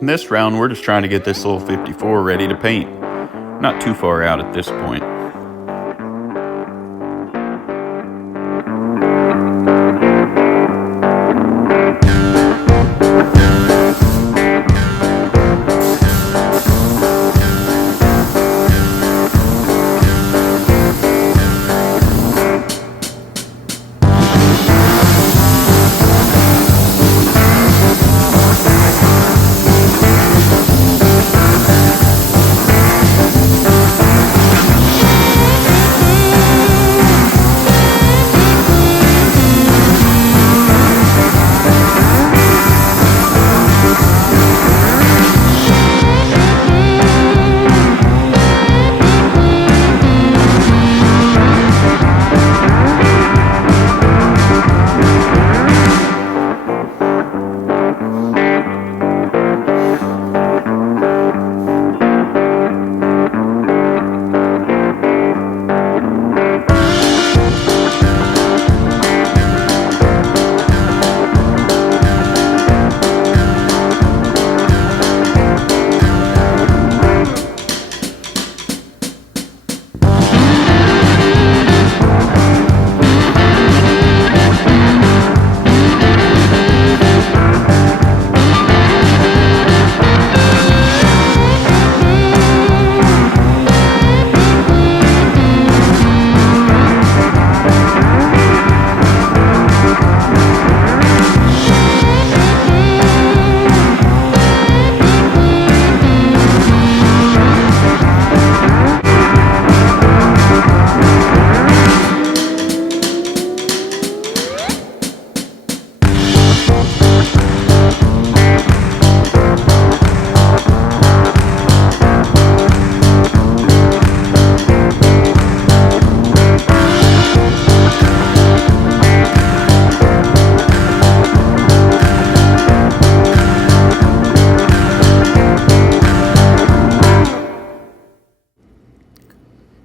In this round, we're just trying to get this little 54 ready to paint. Not too far out at this point.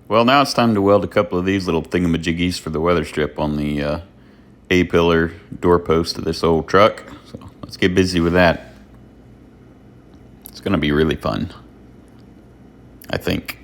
Well, now it's time to weld a couple of these little thingamajiggies for the weather strip on the A-pillar doorpost of this old truck. So let's get busy with that. It's going to be really fun, I think.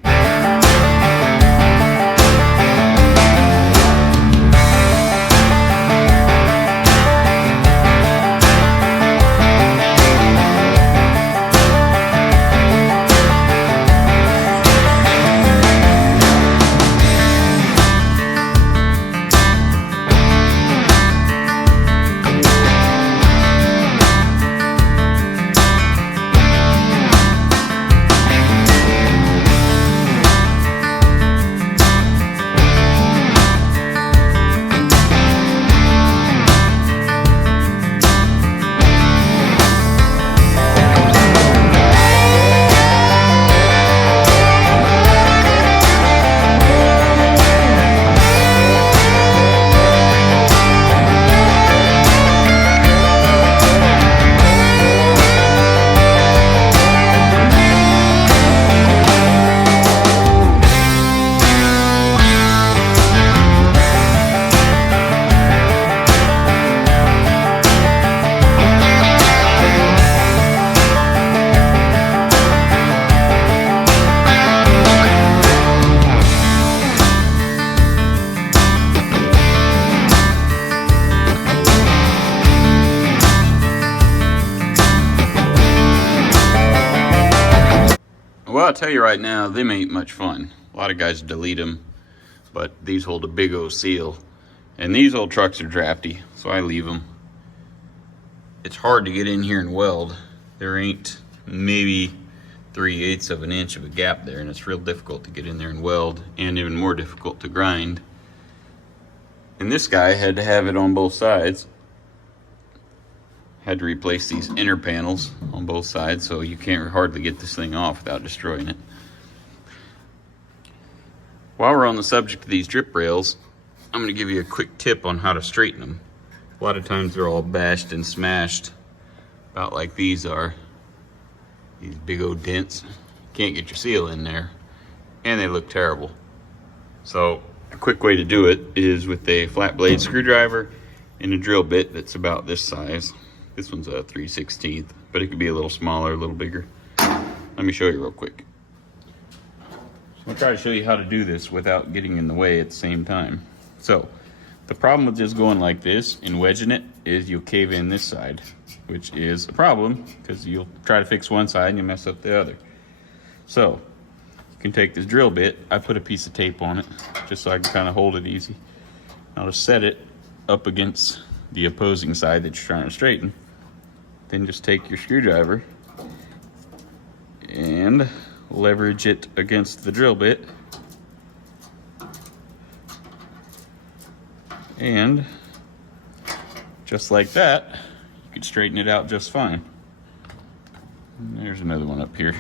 Well, I'll tell you right now, them ain't much fun. A lot of guys delete them, but these hold a big old seal. And these old trucks are drafty, so I leave them. It's hard to get in here and weld. There ain't maybe 3/8 of an inch of a gap there, and it's real difficult to get in there and weld, and even more difficult to grind. And this guy had to have it on both sides. Had to replace these inner panels on both sides, so you can't hardly get this thing off without destroying it. While we're on the subject of these drip rails, I'm going to give you a quick tip on how to straighten them. A lot of times they're all bashed and smashed, about like these are. These big old dents. Can't get your seal in there, and they look terrible. So a quick way to do it is with a flat blade screwdriver and a drill bit that's about this size. This one's a 3/16, but it could be a little smaller, a little bigger. Let me show you real quick. I'll try to show you how to do this without getting in the way at the same time. So, the problem with just going like this and wedging it is you'll cave in this side, which is a problem because you'll try to fix one side and you mess up the other. So, you can take this drill bit. I put a piece of tape on it just so I can kind of hold it easy. I'll just set it up against the opposing side that you're trying to straighten. Then just take your screwdriver and leverage it against the drill bit, and just like that you can straighten it out just fine. And there's another one up here,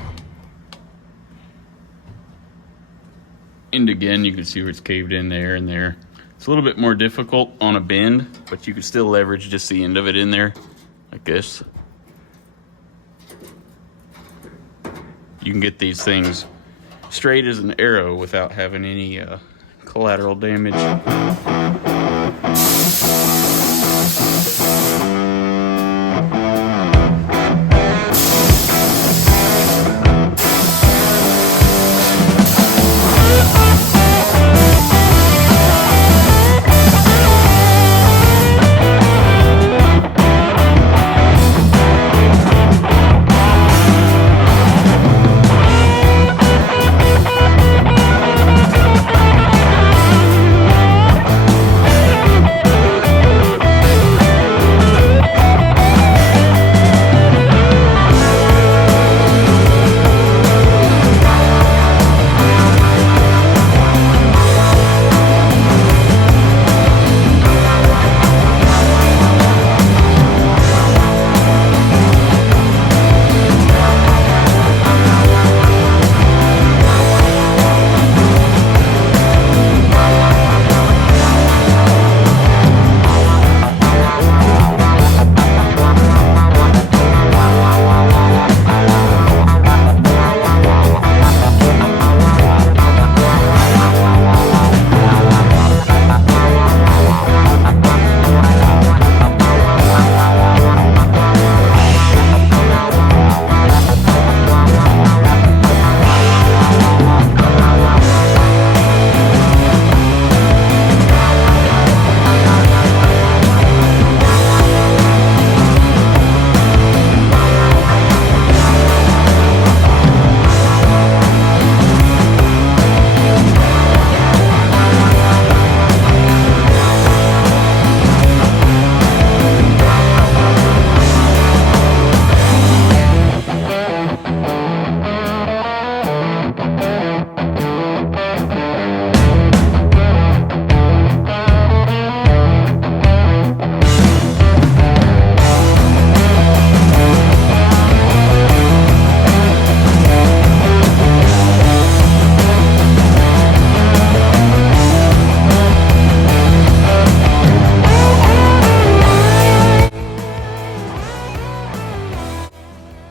and again you can see where it's caved in there and there. It's a little bit more difficult on a bend, but you can still leverage just the end of it in there like this. You can get these things straight as an arrow without having any collateral damage.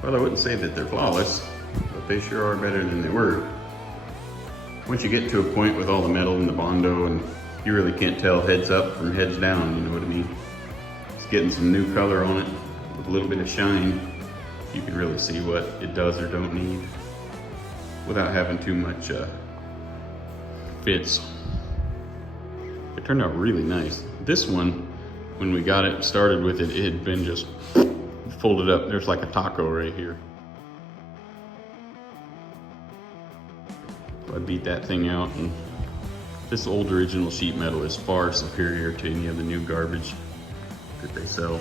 Well, I wouldn't say that they're flawless, but they sure are better than they were. Once you get to a point with all the metal and the Bondo, and you really can't tell heads up from heads down, you know what I mean? It's getting some new color on it with a little bit of shine. You can really see what it does or don't need without having too much fits. It turned out really nice. This one, when we got it started with it, it had been just folded up. There's like a taco right here. So I beat that thing out, and this old original sheet metal is far superior to any of the new garbage that they sell.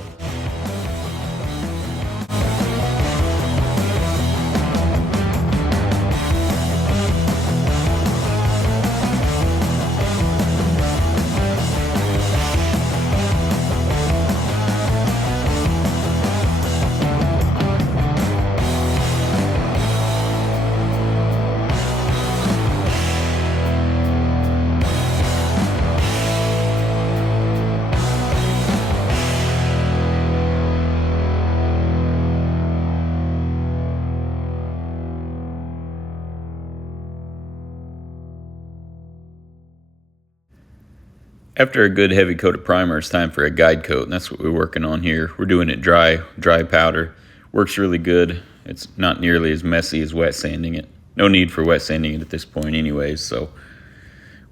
After a good heavy coat of primer, it's time for a guide coat, and that's what we're working on here. We're doing it dry powder. Works really good. It's not nearly as messy as wet sanding it. No need for wet sanding it at this point anyways, so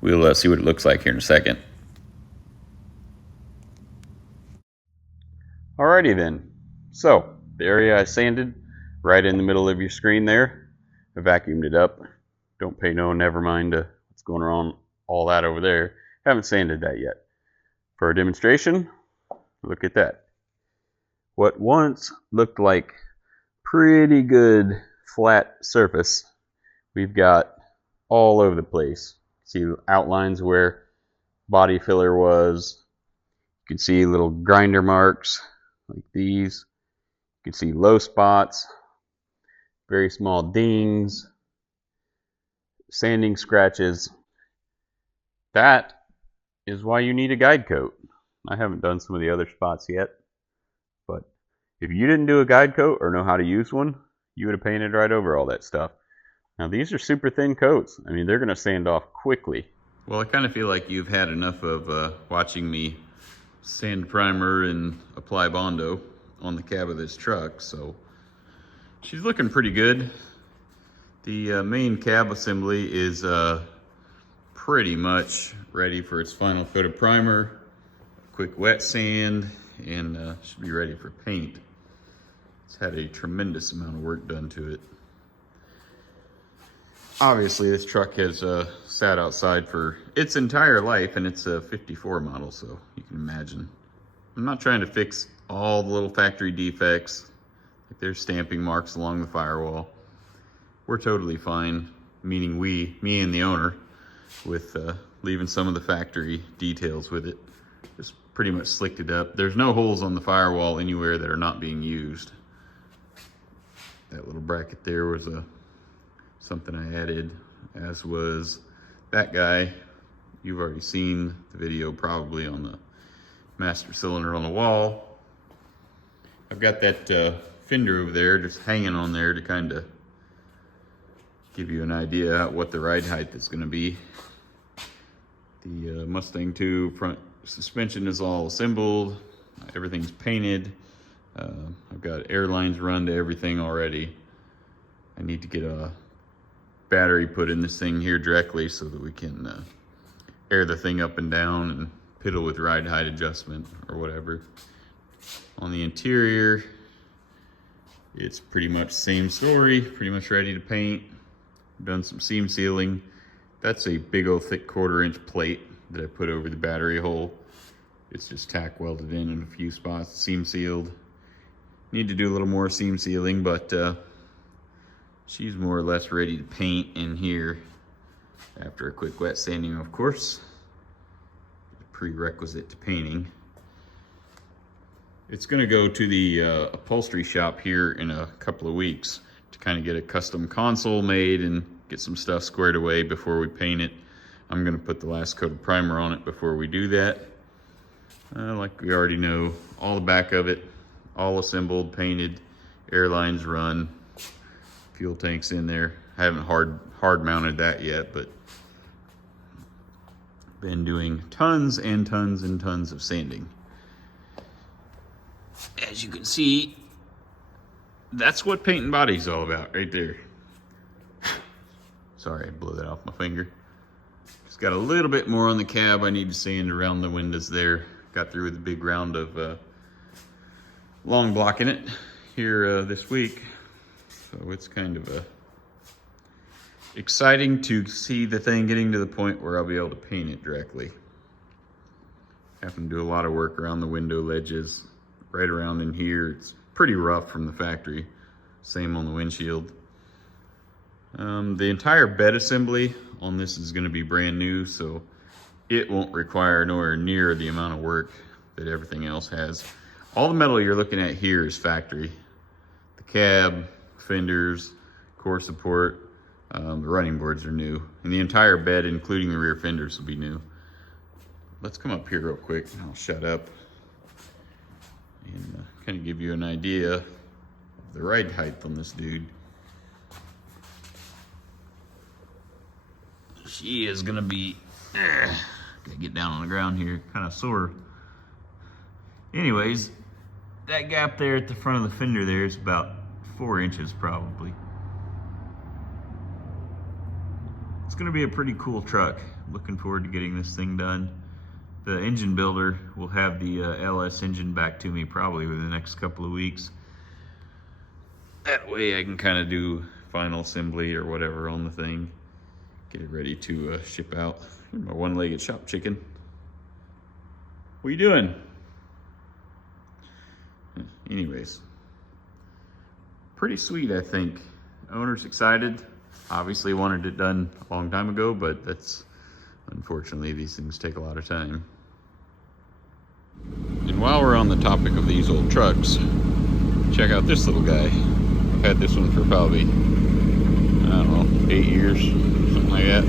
we'll see what it looks like here in a second. Alrighty then. So, the area I sanded, right in the middle of your screen there, I vacuumed it up. Don't pay no, never mind what's going on, all that over there. Haven't sanded that yet. For a demonstration, look at that. What once looked like pretty good flat surface, we've got all over the place. See outlines where body filler was. You can see little grinder marks like these. You can see low spots, very small dings, sanding scratches. That is why you need a guide coat. I haven't done some of the other spots yet, but if you didn't do a guide coat or know how to use one, you would have painted right over all that stuff. Now these are super thin coats. I mean, they're going to sand off quickly. Well, I kind of feel like you've had enough of watching me sand primer and apply Bondo on the cab of this truck, so she's looking pretty good. The main cab assembly is pretty much ready for its final coat of primer, quick wet sand, and should be ready for paint. It's had a tremendous amount of work done to it. Obviously, this truck has sat outside for its entire life, and it's a 54 model, so you can imagine. I'm not trying to fix all the little factory defects, like there's stamping marks along the firewall. We're totally fine, meaning me and the owner, with leaving some of the factory details with it. Just pretty much slicked it up. There's no holes on the firewall anywhere that are not being used. That little bracket there was something I added, as was that guy. You've already seen the video probably on the master cylinder on the wall. I've got that fender over there just hanging on there to kind of give you an idea what the ride height is going to be. The Mustang 2 front suspension is all assembled. Everything's painted. I've got air lines run to everything already. I need to get a battery put in this thing here directly so that we can air the thing up and down and piddle with ride height adjustment or whatever. On the interior, it's pretty much same story, pretty much ready to paint. Done some seam sealing. That's a big old thick 1/4 inch plate that I put over the battery hole. It's just tack welded in a few spots, seam sealed. Need to do a little more seam sealing, but she's more or less ready to paint in here after a quick wet sanding, of course. A prerequisite to painting. It's going to go to the upholstery shop here in a couple of weeks to kind of get a custom console made and get some stuff squared away before we paint it. I'm going to put the last coat of primer on it before we do that. Like we already know, all the back of it, all assembled, painted, air lines run, fuel tanks in there. I haven't hard mounted that yet, but been doing tons and tons and tons of sanding. As you can see, that's what painting body's all about right there. Sorry, I blew that off my finger. Just got a little bit more on the cab. I need to sand around the windows there. Got through with a big round of long blocking it here this week. So it's kind of exciting to see the thing getting to the point where I'll be able to paint it directly. Having to do a lot of work around the window ledges, right around in here. It's pretty rough from the factory. Same on the windshield. The entire bed assembly on this is going to be brand new, so it won't require nowhere near the amount of work that everything else has. All the metal you're looking at here is factory. The cab, fenders, core support, the running boards are new. And the entire bed, including the rear fenders, will be new. Let's come up here real quick and I'll shut up and kind of give you an idea of the ride height on this dude. She is gonna be, gotta get down on the ground here, kind of sore. Anyways, that gap there at the front of the fender there is about 4 inches probably. It's gonna be a pretty cool truck. Looking forward to getting this thing done. The engine builder will have the LS engine back to me probably within the next couple of weeks. That way I can kind of do final assembly or whatever on the thing. Get it ready to ship out. Here's my one-legged shop chicken. What are you doing? Anyways, pretty sweet, I think. Owner's excited. Obviously wanted it done a long time ago, but that's, unfortunately, these things take a lot of time. And while we're on the topic of these old trucks, check out this little guy. I've had this one for probably, I don't know, 8 years, something like that.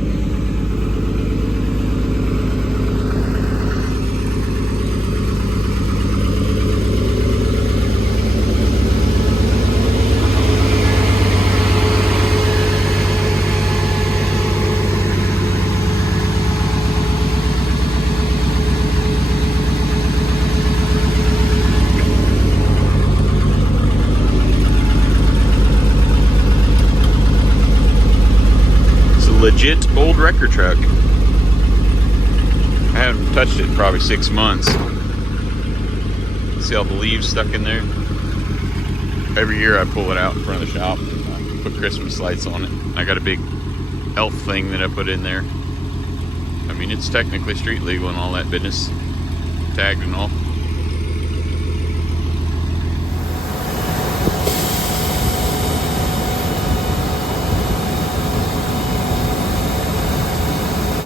Legit old wrecker truck. I haven't touched it in probably 6 months. See all the leaves stuck in there? Every year I pull it out in front of the shop, put Christmas lights on it. I got a big elf thing that I put in there. I mean, it's technically street legal and all that business, tagged and all.